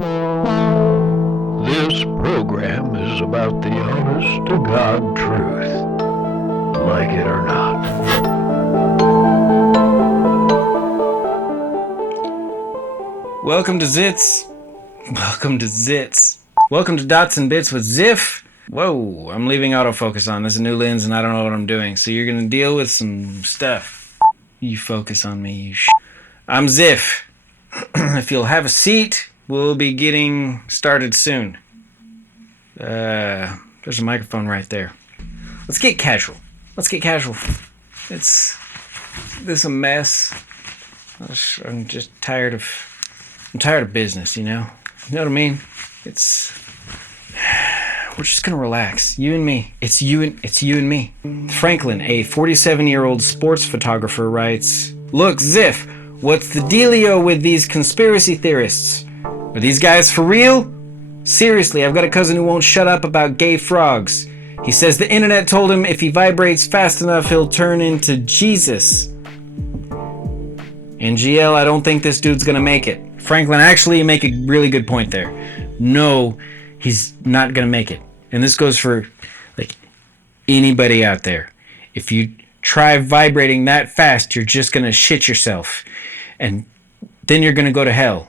This program is about the honest-to-God truth. Like it or not. Welcome to Zits. Welcome to Zits. Welcome to Dots and Bits with Ziff. Whoa, I'm leaving autofocus on. This is a new lens and I don't know what I'm doing. So you're going to deal with some stuff. You focus on me, you I'm Ziff. If you'll have a seat, we'll be getting started soon. There's a microphone right there. Let's get casual. It's this a mess. I'm just tired of business, you know? You know what I mean? We're just gonna relax. You and me. It's you and me. Franklin, a 47-year-old sports photographer, writes, "Look, Ziff, what's the dealio with these conspiracy theorists? Are these guys for real? Seriously, I've got a cousin who won't shut up about gay frogs. He says the internet told him if he vibrates fast enough, he'll turn into Jesus. And GL, I don't think this dude's gonna make it." Franklin, actually, you make a really good point there. No, he's not gonna make it. And this goes for, like, anybody out there. If you try vibrating that fast, you're just gonna shit yourself. And then you're gonna go to hell.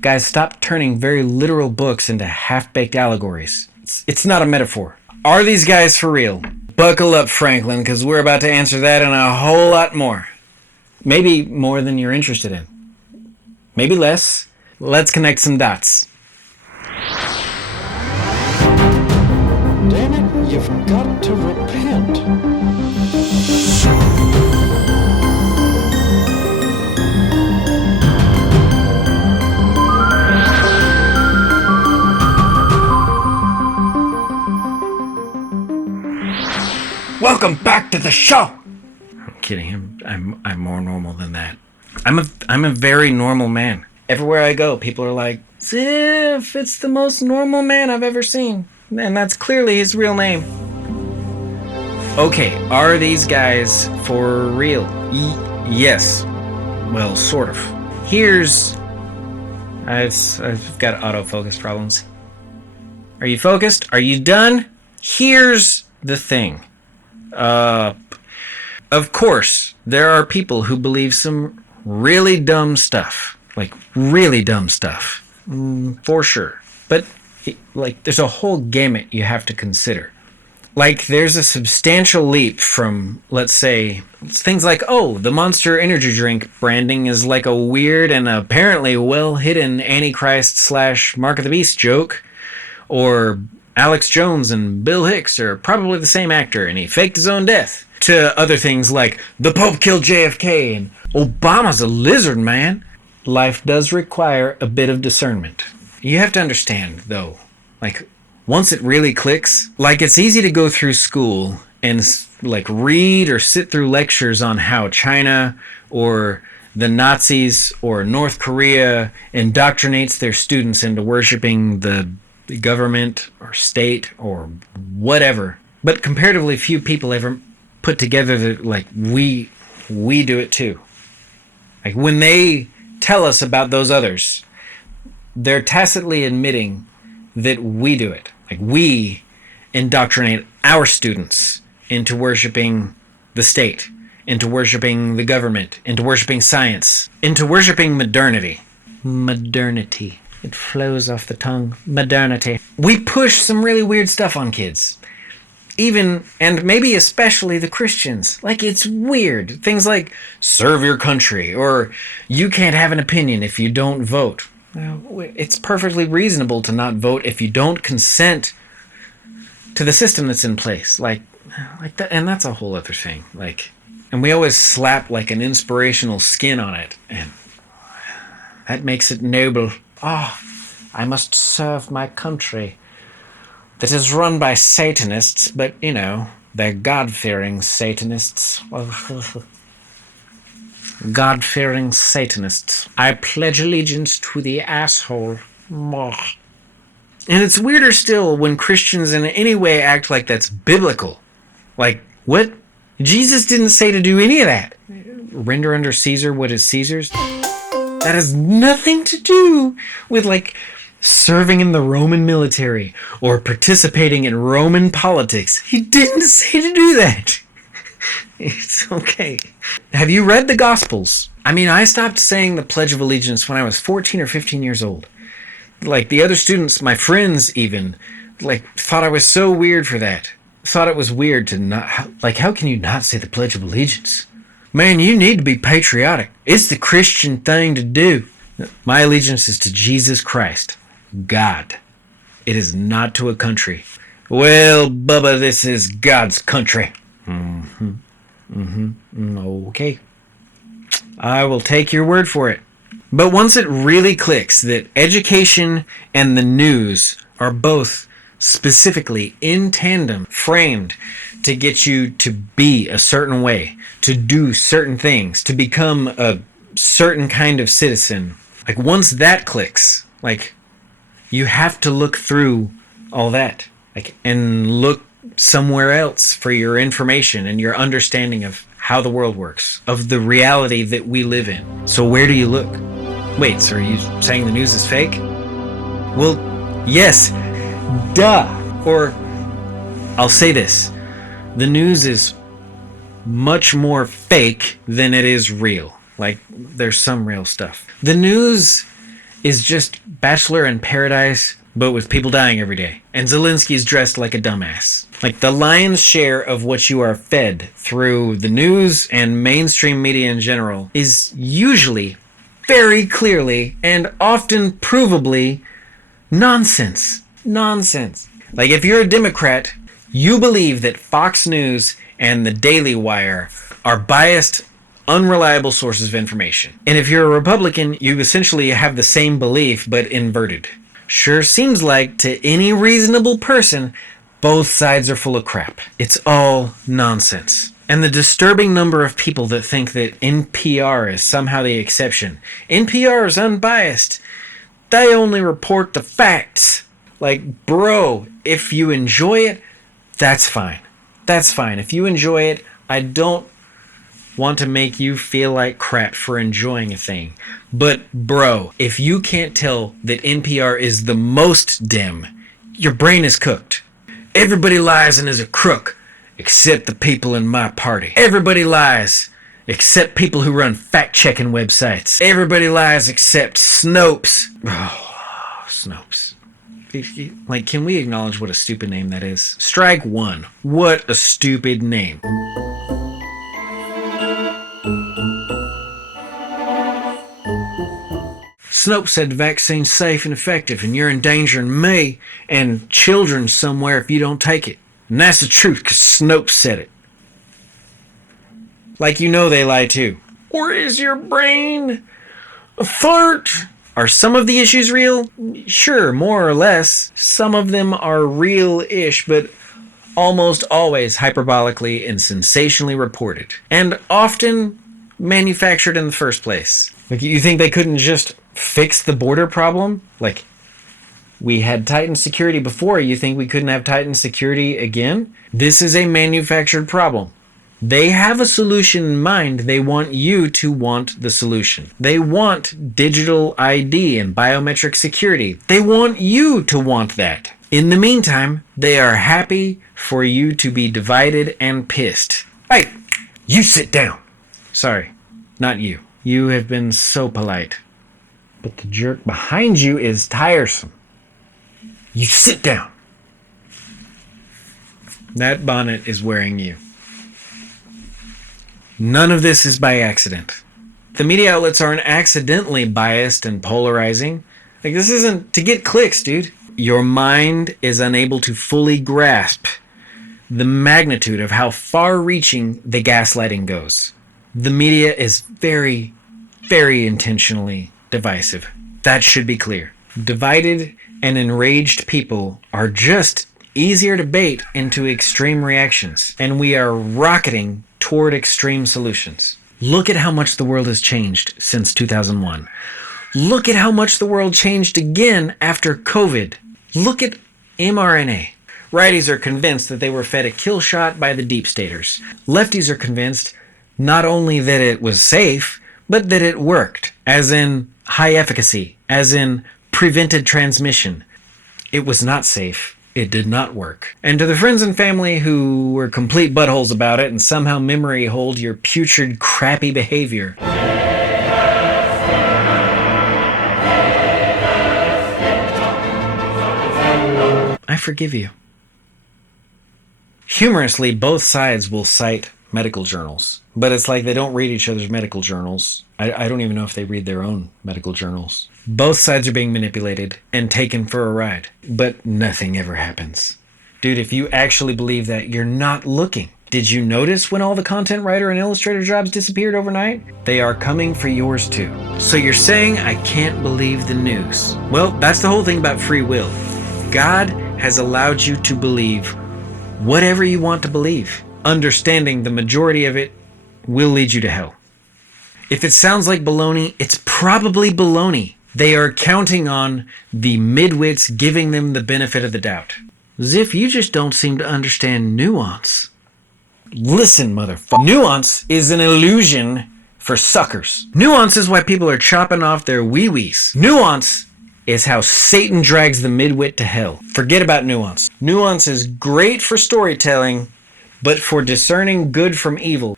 Guys, stop turning very literal books into half-baked allegories. It's not a metaphor. Are these guys for real? Buckle up, Franklin, because we're about to answer that and a whole lot more. Maybe more than you're interested in. Maybe less. Let's connect some dots. Damn it, you've got to repent. Welcome back to the show. I'm kidding. I'm more normal than that. I'm a very normal man. Everywhere I go, people are like, "Ziff, it's the most normal man I've ever seen." And that's clearly his real name. Okay, are these guys for real? Yes. Well, sort of. I've got autofocus problems. Are you focused? Are you done? Here's the thing. Of course, there are people who believe some really dumb stuff. Like, really dumb stuff. For sure. But, there's a whole gamut you have to consider. Like, there's a substantial leap from, let's say, things like, oh, the Monster Energy Drink branding is like a weird and apparently well-hidden Antichrist / Mark of the Beast joke, or Alex Jones and Bill Hicks are probably the same actor and he faked his own death, to other things like the Pope killed JFK and Obama's a lizard man. Life does require a bit of discernment. You have to understand, though, once it really clicks, it's easy to go through school and read or sit through lectures on how China or the Nazis or North Korea indoctrinates their students into worshiping the government or state or whatever. But comparatively few people ever put together that we do it too. When they tell us about those others, they're tacitly admitting that we do it. We indoctrinate our students into worshiping the state, into worshiping the government, into worshiping science, into worshiping modernity. Modernity. It flows off the tongue. Modernity. We push some really weird stuff on kids. Even, and maybe especially the Christians. It's weird. Things like, serve your country, or you can't have an opinion if you don't vote. It's perfectly reasonable to not vote if you don't consent to the system that's in place. Like that, and that's a whole other thing. And we always slap an inspirational skin on it, and that makes it noble. Oh, I must serve my country. That is run by Satanists, but, they're God-fearing Satanists. God-fearing Satanists. I pledge allegiance to the asshole. And it's weirder still when Christians in any way act like that's biblical. What? Jesus didn't say to do any of that. Render unto Caesar what is Caesar's. That has nothing to do with, serving in the Roman military or participating in Roman politics. He didn't say to do that. It's okay. Have you read the Gospels? I mean, I stopped saying the Pledge of Allegiance when I was 14 or 15 years old. Like, the other students, my friends even, like, thought I was so weird for that. Thought it was weird to not, like, how can you not say the Pledge of Allegiance? Man, you need to be patriotic. It's the Christian thing to do. My allegiance is to Jesus Christ, God. It is not to a country. Well, Bubba, this is God's country. Okay. I will take your word for it. But once it really clicks that education and the news are both specifically in tandem framed to get you to be a certain way, to do certain things, to become a certain kind of citizen, like once that clicks, like you have to look through all that, like, and look somewhere else for your information and your understanding of how the world works, of the reality that we live in. So where do you look? Wait, so are you saying the news is fake? Well, yes, duh. Or I'll say this, the news is much more fake than it is real. Like, there's some real stuff. The news is just Bachelor in Paradise, but with people dying every day. And Zelensky's dressed like a dumbass. Like, the lion's share of what you are fed through the news and mainstream media in general is usually very clearly and often provably nonsense. Nonsense. Like, if you're a Democrat, you believe that Fox News and the Daily Wire are biased, unreliable sources of information. And if you're a Republican, you essentially have the same belief, but inverted. Sure seems like, to any reasonable person, both sides are full of crap. It's all nonsense. And the disturbing number of people that think that NPR is somehow the exception. NPR is unbiased. They only report the facts. Like, bro, if you enjoy it, that's fine. That's fine. If you enjoy it, I don't want to make you feel like crap for enjoying a thing. But, bro, if you can't tell that NPR is the most dim, your brain is cooked. Everybody lies and is a crook, except the people in my party. Everybody lies, except people who run fact-checking websites. Everybody lies except Snopes. Oh, Snopes. Like, can we acknowledge what a stupid name that is? Strike one. What a stupid name. Snopes said the vaccine's safe and effective, and you're endangering me and children somewhere if you don't take it. And that's the truth, because Snopes said it. Like, you know they lie too. Or is your brain a fart? Are some of the issues real? Sure, more or less. Some of them are real-ish, but almost always hyperbolically and sensationally reported. And often manufactured in the first place. Like, you think they couldn't just fix the border problem? Like, we had tightened security before. You think we couldn't have tightened security again? This is a manufactured problem. They have a solution in mind. They want you to want the solution. They want digital ID and biometric security. They want you to want that. In the meantime, they are happy for you to be divided and pissed. Hey, you sit down. Sorry, not you. You have been so polite. But the jerk behind you is tiresome. You sit down. That bonnet is wearing you. None of this is by accident. The media outlets aren't accidentally biased and polarizing. Like, this isn't to get clicks, dude. Your mind is unable to fully grasp the magnitude of how far-reaching the gaslighting goes. The media is very, very intentionally divisive. That should be clear. Divided and enraged people are just easier to bait into extreme reactions, and we are rocketing toward extreme solutions. Look at how much the world has changed since 2001. Look at how much the world changed again after COVID. Look at mRNA. Righties are convinced that they were fed a kill shot by the deep staters. Lefties are convinced not only that it was safe, but that it worked, as in high efficacy, as in prevented transmission. It was not safe. It did not work. And to the friends and family who were complete buttholes about it and somehow memory hold your putrid, crappy behavior, I forgive you. Humorously, both sides will cite medical journals, but it's like they don't read each other's medical journals. I don't even know if they read their own medical journals. Both sides are being manipulated and taken for a ride, but nothing ever happens. Dude, if you actually believe that, you're not looking. Did you notice when all the content writer and illustrator jobs disappeared overnight? They are coming for yours too. So you're saying I can't believe the news. Well, that's the whole thing about free will. God has allowed you to believe whatever you want to believe. Understanding the majority of it will lead you to hell. If it sounds like baloney, it's probably baloney. They are counting on the midwits giving them the benefit of the doubt. As if you just don't seem to understand nuance. Listen, motherfucker. Nuance is an illusion for suckers. Nuance is why people are chopping off their wee-wees. Nuance is how Satan drags the midwit to hell. Forget about nuance. Nuance is great for storytelling, but for discerning good from evil,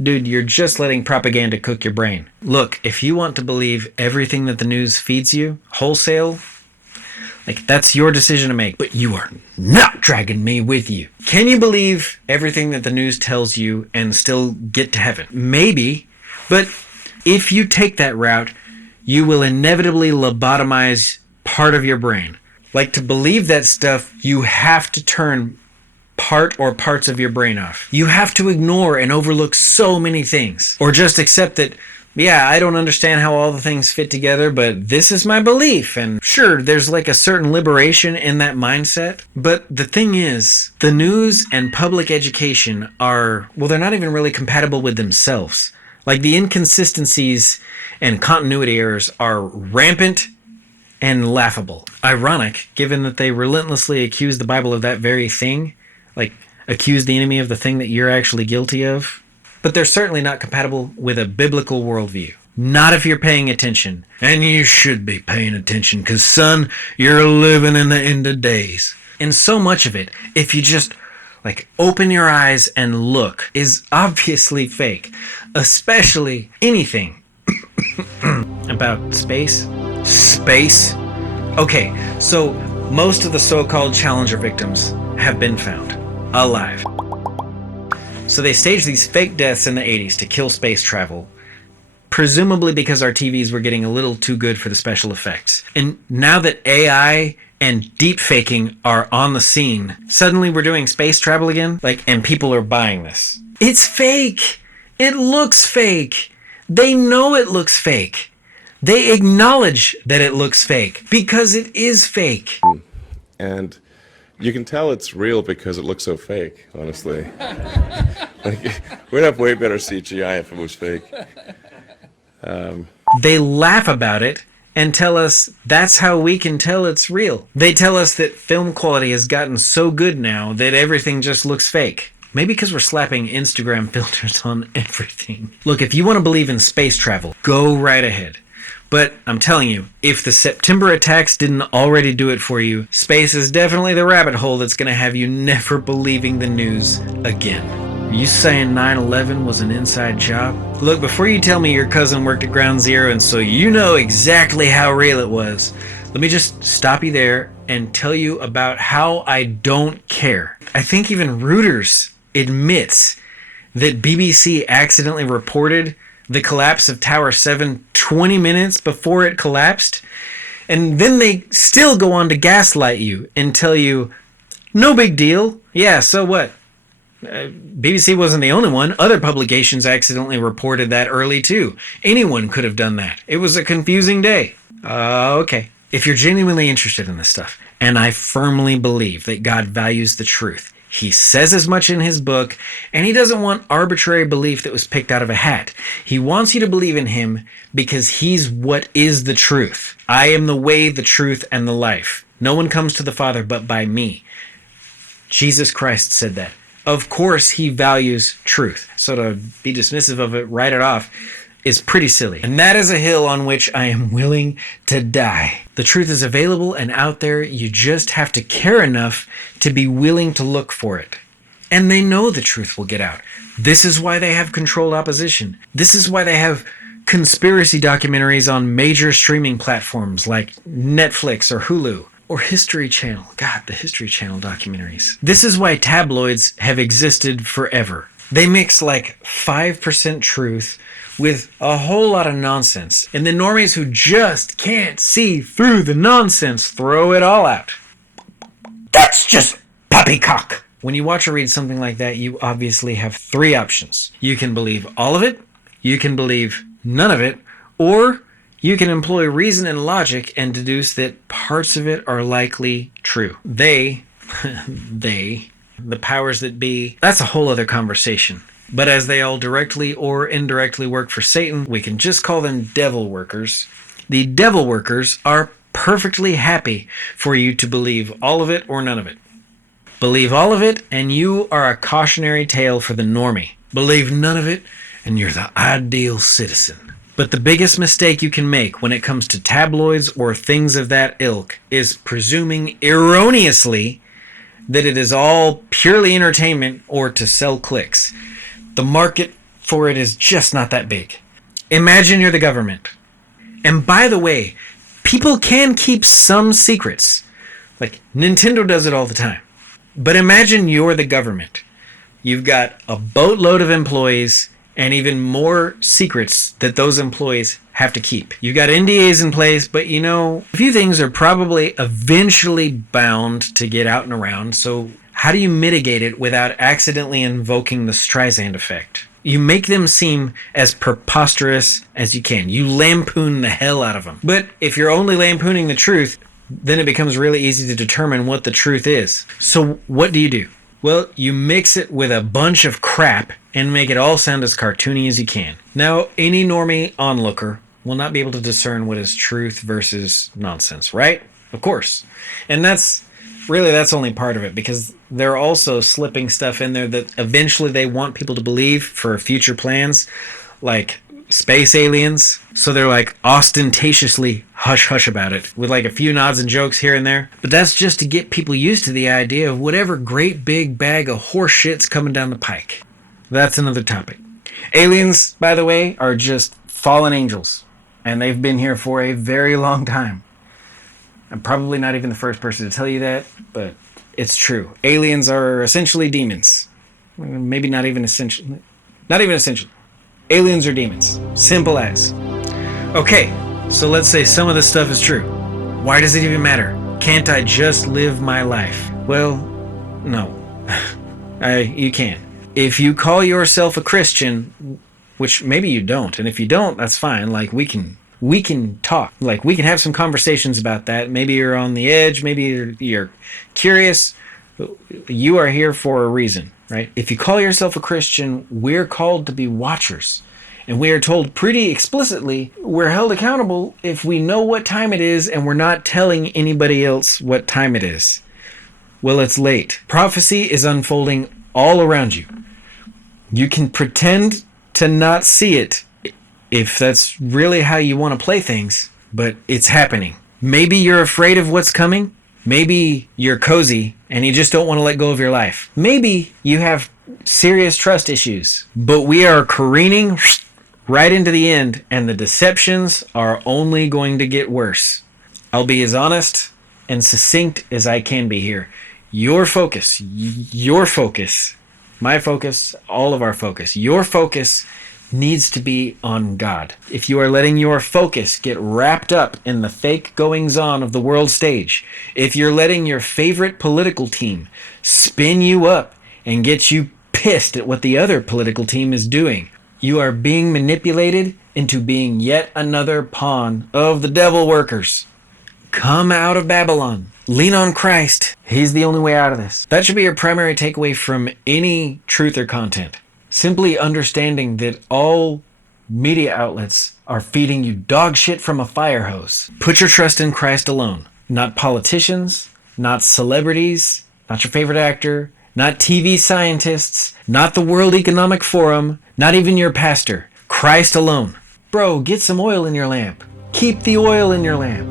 dude, you're just letting propaganda cook your brain. Look, if you want to believe everything that the news feeds you, wholesale, like that's your decision to make, but you are not dragging me with you. Can you believe everything that the news tells you and still get to heaven? Maybe, but if you take that route, you will inevitably lobotomize part of your brain. Like, to believe that stuff, you have to turn part or parts of your brain off. You have to ignore and overlook so many things. Or just accept that, yeah, I don't understand how all the things fit together, but this is my belief. And sure, there's like a certain liberation in that mindset. But the thing is, the news and public education are, well, they're not even really compatible with themselves. Like, the inconsistencies and continuity errors are rampant and laughable. Ironic, given that they relentlessly accuse the Bible of that very thing, like accuse the enemy of the thing that you're actually guilty of. But they're certainly not compatible with a biblical worldview. Not if you're paying attention. And you should be paying attention, because, son, you're living in the end of days. And so much of it, if you just open your eyes and look, is obviously fake. Especially anything about space. Space. Okay, so most of the so-called Challenger victims have been found alive. So they staged these fake deaths in the 80s to kill space travel, presumably because our TVs were getting a little too good for the special effects. And now that AI and deep faking are on the scene, suddenly we're doing space travel again, and people are buying this. It's fake. It looks fake. They know it looks fake. They acknowledge that it looks fake because it is fake. And you can tell it's real because it looks so fake, honestly. We'd have way better CGI if it was fake. They laugh about it and tell us that's how we can tell it's real. They tell us that film quality has gotten so good now that everything just looks fake. Maybe because we're slapping Instagram filters on everything. Look, if you want to believe in space travel, go right ahead. But I'm telling you, if the September attacks didn't already do it for you, space is definitely the rabbit hole that's going to have you never believing the news again. Are you saying 9/11 was an inside job? Look, before you tell me your cousin worked at Ground Zero and so you know exactly how real it was, let me just stop you there and tell you about how I don't care. I think even Reuters admits that BBC accidentally reported the collapse of Tower 7 20 minutes before it collapsed, and then they still go on to gaslight you and tell you, no big deal. Yeah, so what? BBC wasn't the only one. Other publications accidentally reported that early too. Anyone could have done that. It was a confusing day. Okay. If you're genuinely interested in this stuff, and I firmly believe that God values the truth, he says as much in his book, and he doesn't want arbitrary belief that was picked out of a hat. He wants you to believe in him because he's what is the truth. I am the way, the truth, and the life. No one comes to the Father but by me. Jesus Christ said that. Of course he values truth. So to be dismissive of it, write it off. is pretty silly. And that is a hill on which I am willing to die. The truth is available and out there. You just have to care enough to be willing to look for it. And they know the truth will get out. This is why they have controlled opposition. This is why they have conspiracy documentaries on major streaming platforms like Netflix or Hulu or History Channel. God, the History Channel documentaries. This is why tabloids have existed forever. They mix like 5% truth with a whole lot of nonsense. And the normies who just can't see through the nonsense throw it all out. That's just poppycock. When you watch or read something like that, you obviously have three options. You can believe all of it, you can believe none of it, or you can employ reason and logic and deduce that parts of it are likely true. The powers that be, that's a whole other conversation. But as they all directly or indirectly work for Satan, we can just call them devil workers. The devil workers are perfectly happy for you to believe all of it or none of it. Believe all of it, and you are a cautionary tale for the normie. Believe none of it, and you're the ideal citizen. But the biggest mistake you can make when it comes to tabloids or things of that ilk is presuming erroneously that it is all purely entertainment or to sell clicks. The market for it is just not that big. Imagine you're the government. And by the way, people can keep some secrets. Like Nintendo does it all the time. But imagine you're the government. You've got a boatload of employees and even more secrets that those employees have to keep. You've got NDAs in place, but you know, a few things are probably eventually bound to get out and around. So how do you mitigate it without accidentally invoking the Streisand effect? You make them seem as preposterous as you can. You lampoon the hell out of them. But if you're only lampooning the truth, then it becomes really easy to determine what the truth is. So what do? Well, you mix it with a bunch of crap and make it all sound as cartoony as you can. Now, any normie onlooker will not be able to discern what is truth versus nonsense, right? Of course. And that's only part of it, because they're also slipping stuff in there that eventually they want people to believe for future plans, like space aliens. So they're like ostentatiously hush-hush about it with like a few nods and jokes here and there. But that's just to get people used to the idea of whatever great big bag of horse shit's coming down the pike. That's another topic. Aliens, by the way, are just fallen angels. And they've been here for a very long time. I'm probably not even the first person to tell you that, but it's true. Aliens are essentially demons. Maybe not even essentially. Not even essentially. Aliens are demons. Simple as. Okay, so let's say some of this stuff is true. Why does it even matter? Can't I just live my life? Well, no. You can. If you call yourself a Christian, which maybe you don't, and if you don't, that's fine. Like, we can talk. Like, we can have some conversations about that. Maybe you're on the edge. Maybe you're curious. You are here for a reason, right? If you call yourself a Christian, we're called to be watchers. And we are told pretty explicitly we're held accountable if we know what time it is and we're not telling anybody else what time it is. Well, it's late. Prophecy is unfolding all around you. You can pretend to not see it if that's really how you want to play things, but it's happening. Maybe you're afraid of what's coming. Maybe you're cozy and you just don't want to let go of your life. Maybe you have serious trust issues, but we are careening right into the end, and the deceptions are only going to get worse. I'll be as honest and succinct as I can be here. Your focus, my focus, all of our focus, your focus needs to be on God. If you are letting your focus get wrapped up in the fake goings-on of the world stage, if you're letting your favorite political team spin you up and get you pissed at what the other political team is doing, you are being manipulated into being yet another pawn of the devil workers. Come out of Babylon. Lean on Christ. He's the only way out of this. That should be your primary takeaway from any truth or content. Simply understanding that all media outlets are feeding you dog shit from a fire hose. Put your trust in Christ alone. Not politicians, not celebrities, not your favorite actor, not TV scientists, not the World Economic Forum, not even your pastor. Christ alone. Bro, get some oil in your lamp. Keep the oil in your lamp.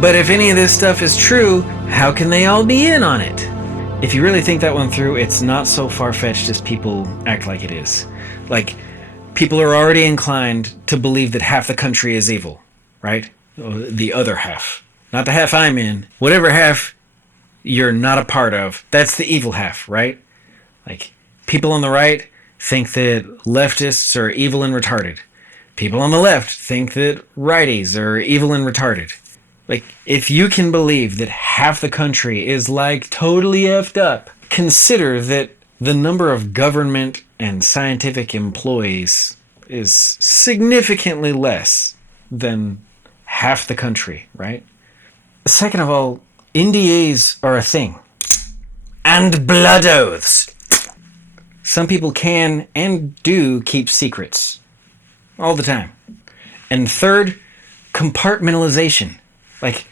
But if any of this stuff is true, how can they all be in on it? If you really think that one through, it's not so far-fetched as people act like it is. Like, people are already inclined to believe that half the country is evil, right? The other half. Not the half I'm in. Whatever half you're not a part of, that's the evil half, right? Like, people on the right think that leftists are evil and retarded. People on the left think that righties are evil and retarded. Like, if you can believe that half the country is, like, totally effed up, consider that the number of government and scientific employees is significantly less than half the country, right? Second of all, NDAs are a thing. And blood oaths. Some people can and do keep secrets. All the time. And third, compartmentalization. Like,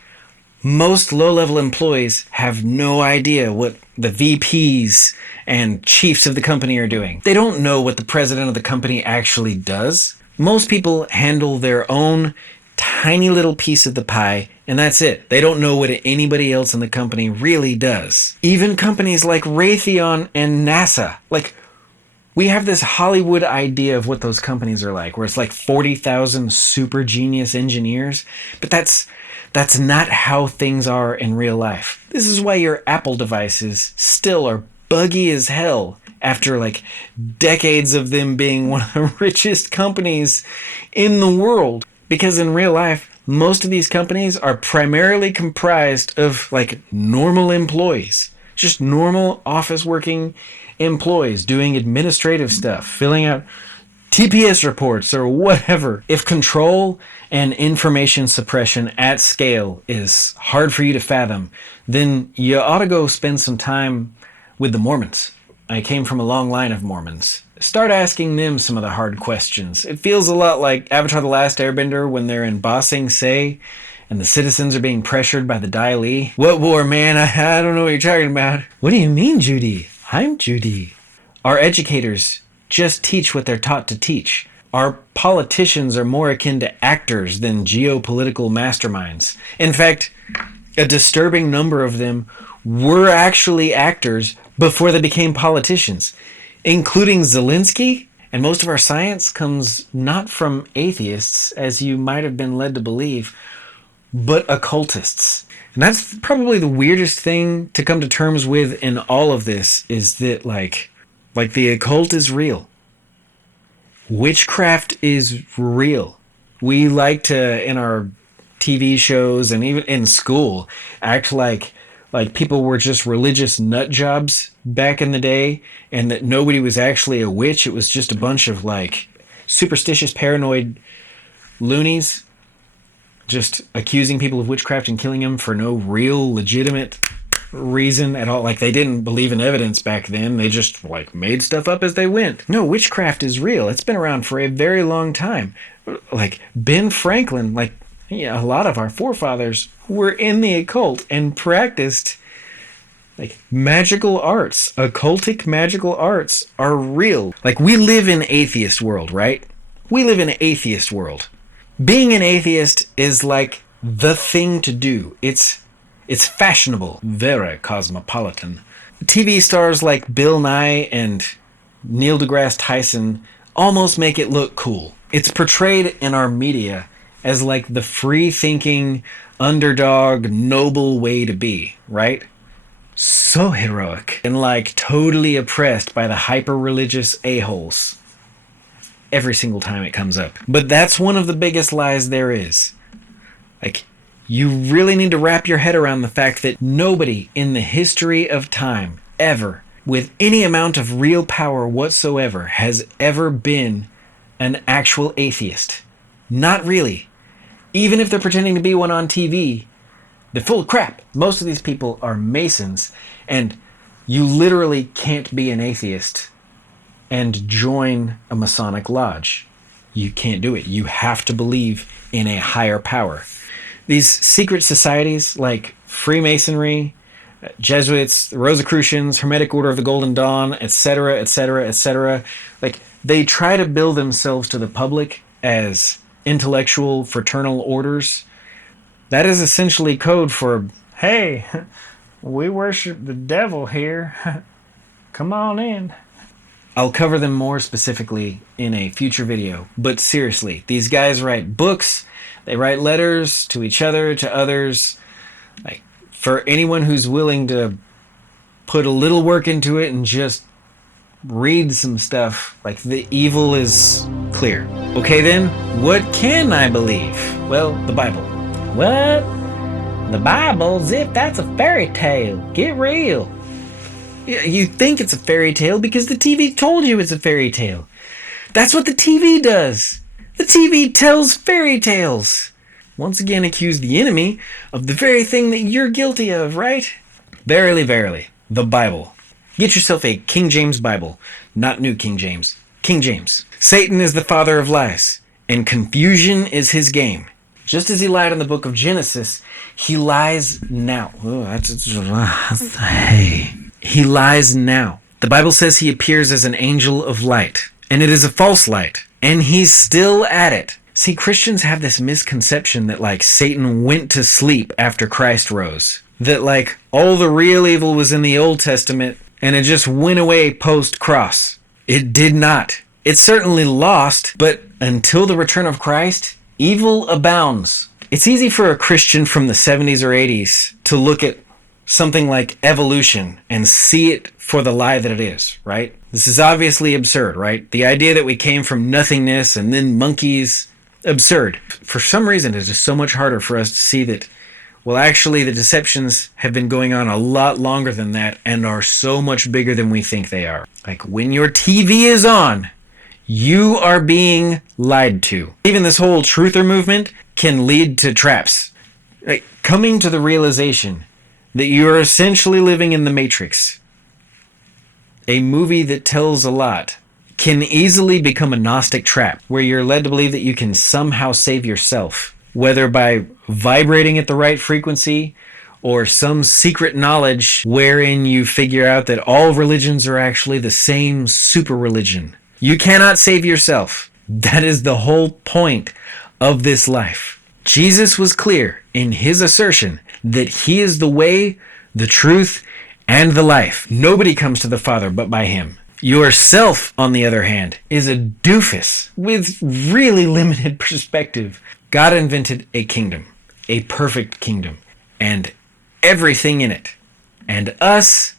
most low-level employees have no idea what the VPs and chiefs of the company are doing. They don't know what the president of the company actually does. Most people handle their own tiny little piece of the pie, and that's it. They don't know what anybody else in the company really does. Even companies like Raytheon and NASA, like, we have this Hollywood idea of what those companies are like, where it's like 40,000 super genius engineers, but that's not how things are in real life. This is why your Apple devices still are buggy as hell after like decades of them being one of the richest companies in the world. Because in real life, most of these companies are primarily comprised of like normal employees, just normal office working employees doing administrative stuff, filling out TPS reports or whatever. If control and information suppression at scale is hard for you to fathom, then you ought to go spend some time with the Mormons. I came from a long line of Mormons. Start asking them some of the hard questions. It feels a lot like Avatar: The Last Airbender when they're in Ba Sing Se and the citizens are being pressured by the Dai Li. What war, man? I don't know what you're talking about. What do you mean, Judy? I'm Judy. Our educators just teach what they're taught to teach. Our politicians are more akin to actors than geopolitical masterminds. In fact, a disturbing number of them were actually actors before they became politicians, including Zelensky. And most of our science comes not from atheists, as you might have been led to believe, but occultists. And that's probably the weirdest thing to come to terms with in all of this, is that like the occult is real. Witchcraft is real. We like to, in our TV shows and even in school, act like people were just religious nut jobs back in the day, and that nobody was actually a witch. It was just a bunch of like superstitious, paranoid loonies just accusing people of witchcraft and killing them for no real legitimate reason at all. Like, they didn't believe in evidence back then. They just like made stuff up as they went. No, witchcraft is real. It's been around for a very long time. Like Ben Franklin, like, yeah, a lot of our forefathers were in the occult and practiced like magical arts. Occultic magical arts are real. Like, we live in atheist world, right? We live in an atheist world. Being an atheist is like the thing to do. It's fashionable, very cosmopolitan. TV stars like Bill Nye and Neil deGrasse Tyson almost make it look cool. It's portrayed in our media as like the free-thinking, underdog, noble way to be, right? So heroic and like totally oppressed by the hyper-religious a-holes. Every single time it comes up. But that's one of the biggest lies there is. Like, you really need to wrap your head around the fact that nobody in the history of time ever, with any amount of real power whatsoever, has ever been an actual atheist. Not really. Even if they're pretending to be one on TV, they're full of crap. Most of these people are Masons, and you literally can't be an atheist and join a Masonic lodge. You can't do it. You have to believe in a higher power. These secret societies like Freemasonry, Jesuits, the Rosicrucians, Hermetic Order of the Golden Dawn, etc., etc., etc., like, they try to bill themselves to the public as intellectual fraternal orders, that is essentially code for, hey, we worship the devil here. Come on in. I'll cover them more specifically in a future video. But seriously, these guys write books, they write letters to each other, to others. Like, for anyone who's willing to put a little work into it and just read some stuff, like, the evil is clear. Okay then, what can I believe? Well, the Bible. What? The Bible? Zip, that's a fairy tale. Get real. You think it's a fairy tale because the TV told you it's a fairy tale. That's what the TV does. The TV tells fairy tales. Once again, accuse the enemy of the very thing that you're guilty of, right? Verily, verily, the Bible. Get yourself a King James Bible, not New King James. King James. Satan is the father of lies, and confusion is his game. Just as he lied in the book of Genesis, he lies now. Hey. He lies now. The Bible says he appears as an angel of light, and it is a false light, and he's still at it. See, Christians have this misconception that, like, Satan went to sleep after Christ rose. That, like, all the real evil was in the Old Testament, and it just went away post-cross. It did not. It certainly lost, but until the return of Christ, evil abounds. It's easy for a Christian from the 70s or 80s to look at something like evolution and see it for the lie that it is, right? This is obviously absurd, right? The idea that we came from nothingness and then monkeys, absurd. For some reason, it's just so much harder for us to see that, well, actually, the deceptions have been going on a lot longer than that and are so much bigger than we think they are. Like, when your TV is on, you are being lied to. Even this whole truther movement can lead to traps. Like, coming to the realization that you are essentially living in the Matrix, a movie that tells a lot, can easily become a Gnostic trap where you're led to believe that you can somehow save yourself, whether by vibrating at the right frequency or some secret knowledge wherein you figure out that all religions are actually the same super religion. You cannot save yourself. That is the whole point of this life. Jesus was clear in his assertion that he is the way, the truth, and the life. Nobody comes to the Father but by him. Yourself, on the other hand, is a doofus with really limited perspective. God invented a kingdom, a perfect kingdom, and everything in it, and us,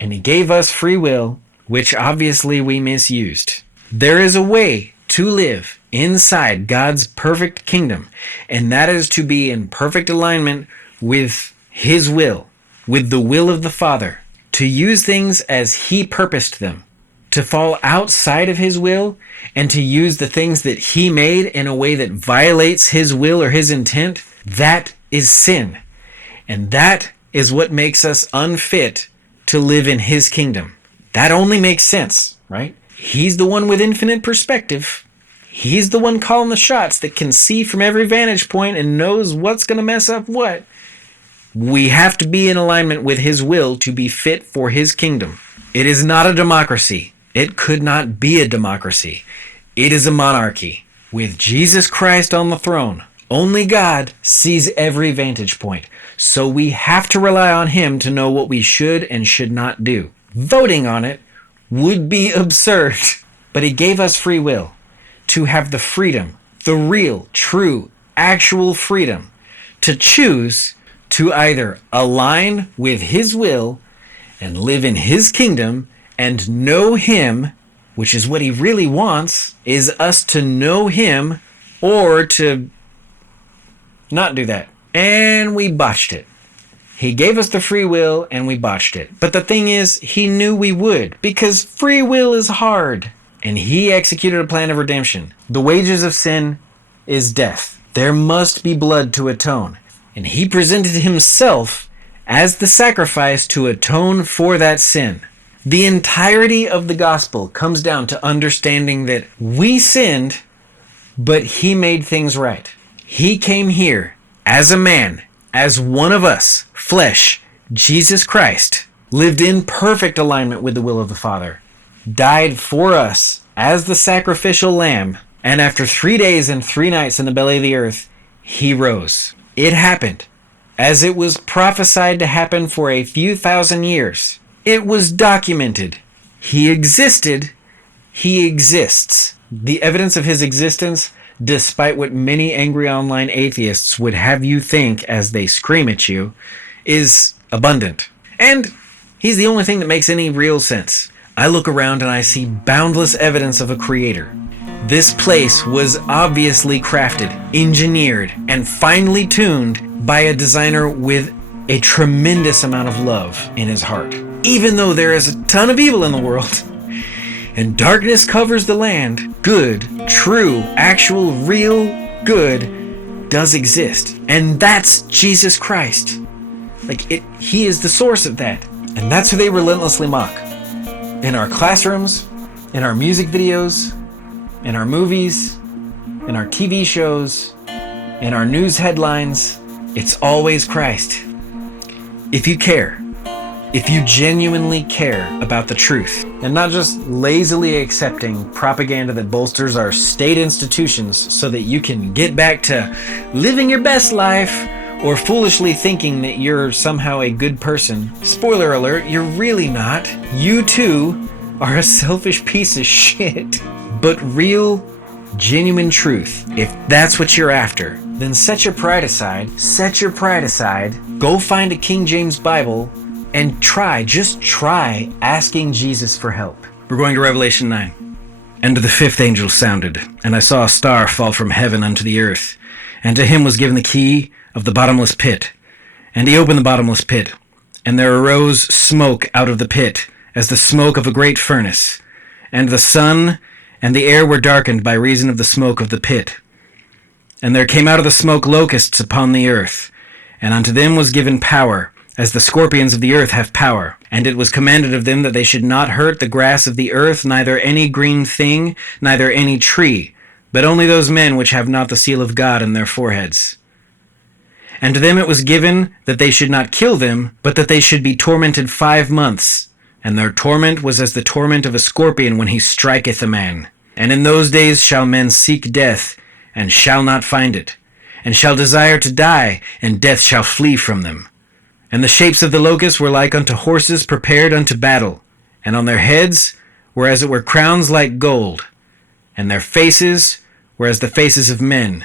and he gave us free will, which obviously we misused. There is a way to live inside God's perfect kingdom, and that is to be in perfect alignment with his will, with the will of the Father, to use things as he purposed them, to fall outside of his will, and to use the things that he made in a way that violates his will or his intent. That is sin. And that is what makes us unfit to live in his kingdom. That only makes sense, right? He's the one with infinite perspective. He's the one calling the shots that can see from every vantage point and knows what's going to mess up what. We have to be in alignment with his will to be fit for his kingdom. It is not a democracy. It could not be a democracy. It is a monarchy. With Jesus Christ on the throne, only God sees every vantage point. So we have to rely on him to know what we should and should not do. Voting on it would be absurd. But he gave us free will to have the freedom, the real, true, actual freedom to choose to either align with his will and live in his kingdom and know him, which is what he really wants, is us to know him, or to not do that. And we botched it. He gave us the free will and we botched it. But the thing is, he knew we would, because free will is hard. And he executed a plan of redemption. The wages of sin is death. There must be blood to atone. And he presented himself as the sacrifice to atone for that sin. The entirety of the gospel comes down to understanding that we sinned, but he made things right. He came here as a man, as one of us, flesh, Jesus Christ, lived in perfect alignment with the will of the Father, died for us as the sacrificial lamb, And after 3 days and 3 nights in the belly of the earth, he rose. It happened, as it was prophesied to happen for a few thousand years. It was documented. He existed. He exists. The evidence of his existence, despite what many angry online atheists would have you think as they scream at you, is abundant. And he's the only thing that makes any real sense. I look around and I see boundless evidence of a creator. This place was obviously crafted, engineered, and finely tuned by a designer with a tremendous amount of love in his heart. Even though there is a ton of evil in the world, and darkness covers the land, good, true, actual, real good does exist. And that's Jesus Christ. He is the source of that. And that's who they relentlessly mock. In our classrooms, in our music videos, in our movies, in our TV shows, in our news headlines, it's always Christ. If you care, if you genuinely care about the truth, and not just lazily accepting propaganda that bolsters our state institutions so that you can get back to living your best life, or foolishly thinking that you're somehow a good person. Spoiler alert, you're really not. You too are a selfish piece of shit. But real, genuine truth, if that's what you're after, then set your pride aside. Set your pride aside. Go find a King James Bible and just try asking Jesus for help. We're going to Revelation 9. And the fifth angel sounded, and I saw a star fall from heaven unto the earth, and to him was given the key of the bottomless pit. And he opened the bottomless pit, and there arose smoke out of the pit, as the smoke of a great furnace. And the sun and the air were darkened by reason of the smoke of the pit. And there came out of the smoke locusts upon the earth, and unto them was given power, as the scorpions of the earth have power. And it was commanded of them that they should not hurt the grass of the earth, neither any green thing, neither any tree, but only those men which have not the seal of God in their foreheads. And to them it was given that they should not kill them, but that they should be tormented 5 months. And their torment was as the torment of a scorpion when he striketh a man. And in those days shall men seek death, and shall not find it, and shall desire to die, and death shall flee from them. And the shapes of the locusts were like unto horses prepared unto battle, and on their heads were as it were crowns like gold, and their faces were as the faces of men,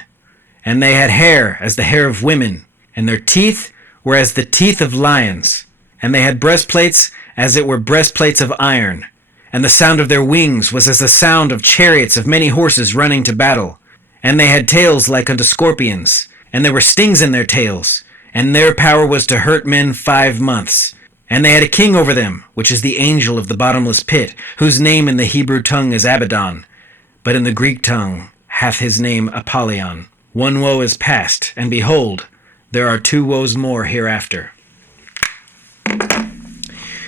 and they had hair as the hair of women, and their teeth were as the teeth of lions, and they had breastplates as it were breastplates of iron, and the sound of their wings was as the sound of chariots of many horses running to battle, and they had tails like unto scorpions, and there were stings in their tails, and their power was to hurt men 5 months. And they had a king over them, which is the angel of the bottomless pit, whose name in the Hebrew tongue is Abaddon, but in the Greek tongue hath his name Apollyon. One woe is past, and behold, there are 2 woes more hereafter.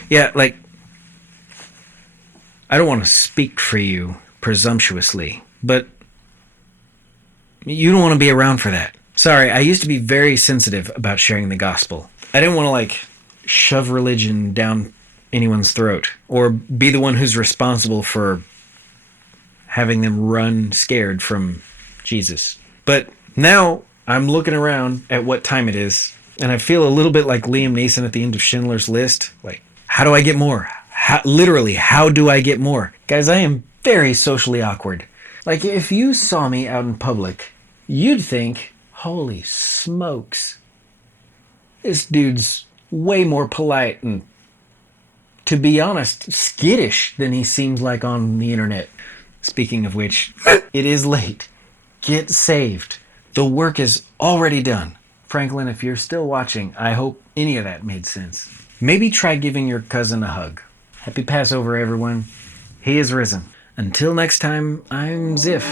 Yeah, I don't want to speak for you presumptuously, but you don't want to be around for that. Sorry, I used to be very sensitive about sharing the gospel. I didn't want to, shove religion down anyone's throat, or be the one who's responsible for having them run scared from Jesus. But now I'm looking around at what time it is, and I feel a little bit like Liam Neeson at the end of Schindler's List. How do I get more? Literally, how do I get more? Guys, I am very socially awkward. If you saw me out in public, you'd think, holy smokes, this dude's way more polite and, to be honest, skittish than he seems like on the internet. Speaking of which, it is late. Get saved. The work is already done. Franklin, if you're still watching, I hope any of that made sense. Maybe try giving your cousin a hug. Happy Passover, everyone. He is risen. Until next time, I'm Ziff.